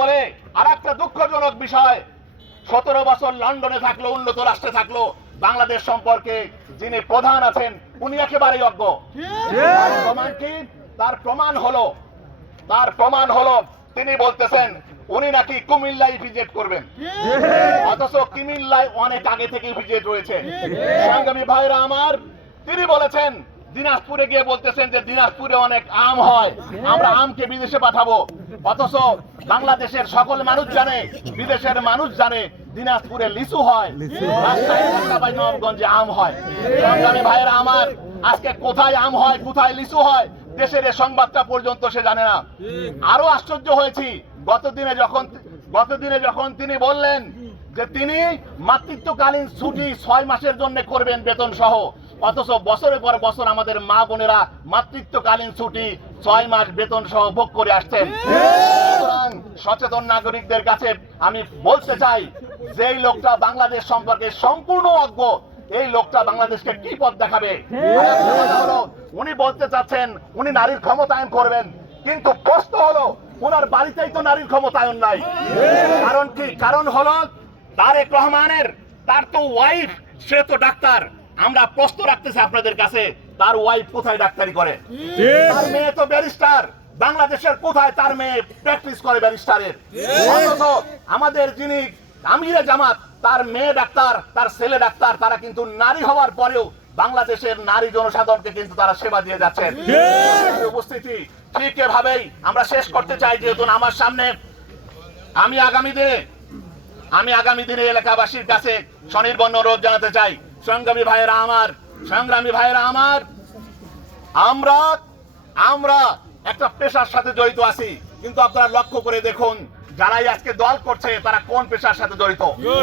বলে আর একটা দুঃখজনক বিষয়, 17 বছর লন্ডনে থাকলো, উন্নত রাষ্ট্রে থাকলো, বাংলাদেশ সম্পর্কে যিনি প্রধান আছেন উনি একেবারেই অজ্ঞ। তার প্রমাণ কি? তার প্রমাণ হলো তিনি বলতেছেন উনি নাকি কুমিল্লায় ভিজিট করবেন, অথচ কুমিল্লায় অনেক আগে থেকে ভিজিট রয়েছে। সংগ্রামী ভাইরা আমার, তিনি বলেছেন দিনাজপুরে গিয়ে বলতেছেন যে দিনাজপুরে অনেক আম হয়, আমরা আমকে বিদেশে পাঠাবো, অথচ বাংলাদেশের সকল মানুষ জানে, বিদেশের মানুষ জানে দিনাজপুরে লিচু হয়, রাজশাহী নবগঞ্জে আম হয়। সংগ্রামী ভাইরা আমার, আজকে কোথায় আম হয় কোথায় লিচু হয় দেশের এই সংবাদটা পর্যন্ত সে জানে না। আরো আশ্চর্য হয়েছি গতদিনে যখন তিনি বললেন যে তিনি মাতৃত্বকালীন ছুটি 6 মাসের জন্য করবেন বেতন সহ, অথচ বছরের পর বছর আমাদের মা বোনেরা মাতৃত্বকালীন ছুটি 6 মাস বেতন সহ ভোগ করে আসছেন। সুতরাং সচেতন নাগরিকদের কাছে আমি বলতে চাই, যেই লোকটা বাংলাদেশ সম্পর্কে সম্পূর্ণ অজ্ঞ, এই লোকটা বাংলাদেশকে কি পথ দেখাবে? উনি বলতে চাচ্ছেন উনি নারীর ক্ষমতায়ন করবেন, কিন্তু প্রশ্ন হলো ওনার বাড়িতেই তো নারীর ক্ষমতায়ন নাই। কারণ কি? কারণ হলো তারেক রহমানের, তার তো ওয়াইফ, সে তো ডাক্তার। আমরা প্রশ্ন রাখতেছি আপনাদের কাছে, তার ওয়াইফ কোথায় ডাক্তারি করে? তার মেয়ে তো ব্যারিস্টার, বাংলাদেশের কোথায় তার মেয়ে প্র্যাকটিস করে ব্যারিস্টারের? অথচ আমাদের যিনি আমিরে জামাত, তার মেয়ে ডাক্তার, তার ছেলে ডাক্তার, তারা কিন্তু নারী হওয়ার পরেও বাংলাদেশের নারী জনসাধারণকে কিন্তু তারা সেবা দিয়ে যাচ্ছেন। উপস্থিতি ঠিক এভাবেই আমরা শেষ করতে চাই, যেহেতু আমার সামনে আমি আগামী দিনে এলাকাবাসীর কাছে স্বনির্বন্ধ অনুরোধ জানাতে চাই। সংগ্রামী ভাইয়েরা আমার, আমরা একটা পেশার সাথে জড়িত আছি, কিন্তু আপনারা লক্ষ্য করে দেখুন যারাই আজকে দল করছে তারা কোন পেশার সাথে জড়িত।